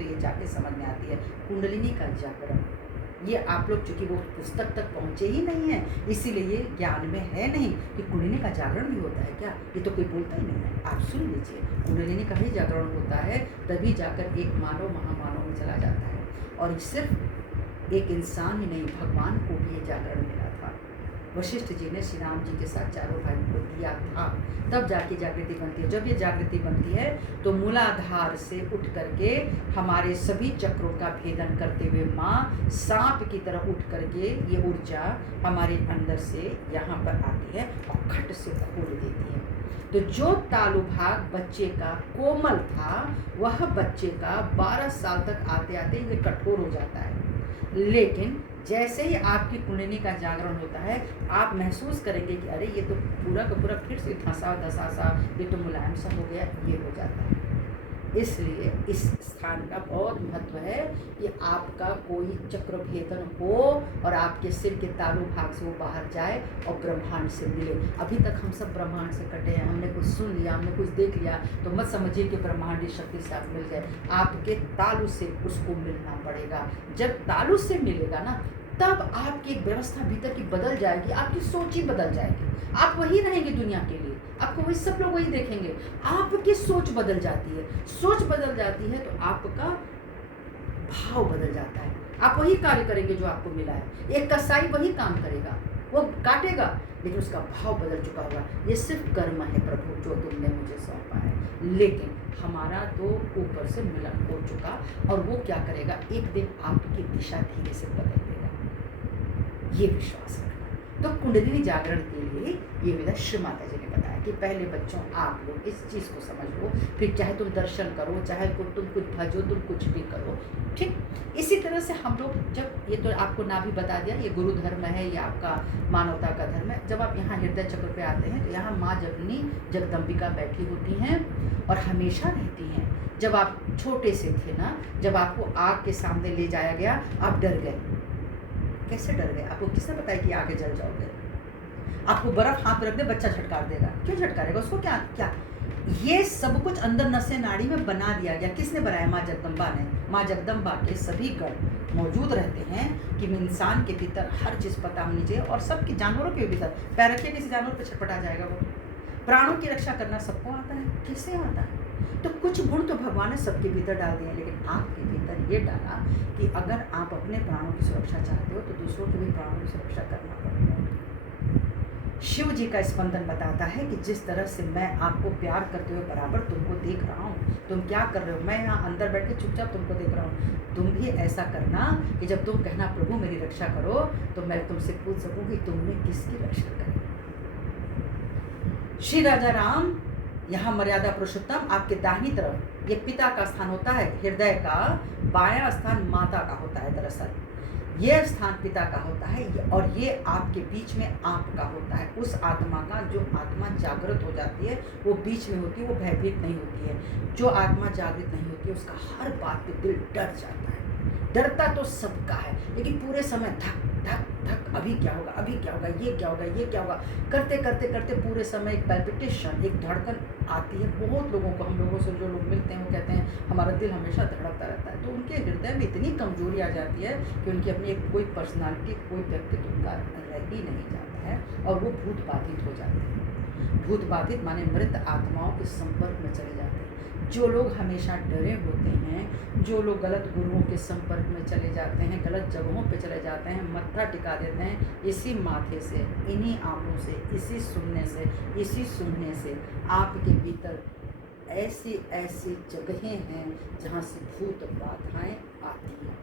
तो ये जाके समझ में आती है कुंडलिनी का जागरण। ये आप लोग चूँकि वो पुस्तक तक पहुँचे ही नहीं हैं, इसीलिए ये ज्ञान में है नहीं कि कुंडलिनी का जागरण भी होता है क्या, ये तो कोई बोलता ही नहीं है। आप सुन लीजिए, कुंडलिनी का ही जागरण होता है, तभी जाकर एक मानव महामानव में चला जाता है। और सिर्फ एक इंसान ही नहीं, भगवान को भी ये जागरण मिला था। वशिष्ठ जी ने श्री राम जी के साथ चारों भाइयों को दिया था, तब जाके जागृति बनती है। जब ये जागृति बनती है तो मूलाधार से उठ करके हमारे सभी चक्रों का भेदन करते हुए माँ सांप की तरह उठ करके ये ऊर्जा हमारे अंदर से यहाँ पर आती है और खट से खोल देती है। तो जो तालु भाग बच्चे का कोमल था, वह बच्चे का 12 साल तक आते आते ये कठोर हो जाता है। लेकिन जैसे ही आपकी कुंडलिनी का जागरण होता है, आप महसूस करेंगे कि अरे ये तो पूरा का पूरा फिर से धंसा धसा सा, ये तो मुलायम सा हो गया, ये हो जाता है। इसलिए इस स्थान का बहुत महत्व है कि आपका कोई चक्र भेदन हो और आपके सिर के तालु भाग से वो बाहर जाए और ब्रह्मांड से मिले। अभी तक हम सब ब्रह्मांड से कटे हैं, हमने कुछ सुन लिया, हमने कुछ देख लिया, तो मत समझिए कि ब्रह्मांडी शक्ति से आप मिल जाए। आपके तालु से उसको मिलना पड़ेगा। जब तालु से मिलेगा ना, तब आपकी व्यवस्था भीतर की बदल जाएगी, आपकी सोच ही बदल जाएगी। आप वही रहेंगे दुनिया के लिए, आपको वही सब लोग वही देखेंगे। आपकी सोच बदल जाती है, सोच बदल जाती है तो आपका भाव बदल जाता है। आप वही कार्य करेंगे जो आपको मिला है। एक कसाई वही काम करेगा, वो काटेगा, लेकिन उसका भाव बदल चुका होगा। ये सिर्फ कर्म है प्रभु जो तुमने मुझे सौंपा है। लेकिन हमारा तो ऊपर से मिलन हो चुका, और वो क्या करेगा, एक दिन आपकी दिशा धीरे से बदल देगा। ये विश्वास रखना। तो कुंडलिनी जागरण के लिए ये विधा श्री माता जी ने बताया कि पहले बच्चों आप लोग इस चीज़ को समझ लो, फिर चाहे तुम दर्शन करो, चाहे तुम कुछ भजो, तुम कुछ भी करो, ठीक। इसी तरह से हम लोग जब, ये तो आपको ना भी बता दिया, ये गुरु धर्म है, ये आपका मानवता का धर्म है। जब आप यहाँ हृदय चक्र पे आते हैं तो यहाँ माँ जगनी जगदम्बिका बैठी होती हैं और हमेशा रहती हैं। जब आप छोटे से थे ना, जब आपको आग के सामने ले जाया गया, आप डर गए। कैसे डर गए? आपको किसने बताया कि आगे जल जाओगे? आपको बर्फ हाथ रख दे, बच्चा झटकार देगा, क्यों झटकारेगा? उसको क्या क्या ये सब कुछ अंदर नसें नाड़ी में बना दिया गया। किसने बनाया? माँ जगदम्बा ने। माँ जगदम्बा के सभी गण मौजूद रहते हैं कि इंसान के भीतर हर चीज़ पता होनी चाहिए, और सबके जानवरों के भीतर पैर रखिए, किसी जानवर पर छटपटा जाएगा वो। प्राणों की रक्षा करना सबको आता है, कैसे आता है? तो कुछ गुण तो भगवान ने सबके भीतर डाल दिए, लेकिन आपके भीतर ये डाला कि अगर आप अपने प्राणों की सुरक्षा चाहते हो तो दूसरों के भी प्राणों की सुरक्षा करना पड़ेगा। शिव जी का स्पंदन बताता है कि जिस तरह से मैं आपको प्यार करते हुए बराबर तुमको देख रहा हूँ, तुम क्या कर रहे हो, मैं यहाँ अंदर बैठ के चुपचाप तुमको देख रहा हूँ, तुम भी ऐसा करना कि जब तुम कहना प्रभु मेरी रक्षा करो, तो मैं तुमसे पूछ सकूँ कि तुमने किसकी रक्षा करी। श्री राजा राम यहाँ मर्यादा पुरुषोत्तम आपके दाहिनी तरफ, ये पिता का स्थान होता है, हृदय का बायां स्थान माता का होता है। दरअसल ये स्थान पिता का होता है, और ये आपके बीच में आपका होता है। उस आत्मा का, जो आत्मा जागृत हो जाती है वो बीच में होती है, वो भयभीत नहीं होती है। जो आत्मा जागृत नहीं होती है उसका हर बात पे दिल डर जाता है। डरता तो सबका है, लेकिन पूरे समय धक धक धक, अभी क्या होगा, अभी क्या होगा, ये क्या होगा, ये क्या होगा, करते करते करते पूरे समय एक पैल्पिटेशन, एक धड़कन आती है। बहुत लोगों को, हम लोगों से जो लोग मिलते हैं वो कहते हैं हमारा दिल हमेशा धड़कता रहता है। तो उनके हृदय में इतनी कमजोरी आ जाती है कि उनकी अपनी एक कोई पर्सनालिटी, कोई व्यक्तित्व का रह ही नहीं जाता है, और वो भूत बाधित हो जाते हैं। भूत बाधित माने मृत आत्माओं के संपर्क में चले जाते हैं। जो लोग हमेशा डरे होते हैं, जो लोग गलत गुरुओं के संपर्क में चले जाते हैं, गलत जगहों पे चले जाते हैं, मत्था टिका देते हैं, इसी माथे से, इन्हीं आंखों से, इसी सुनने से, इसी सूंघने से आपके भीतर ऐसी ऐसी जगहें हैं जहाँ से भूत बाधाएं आती हैं।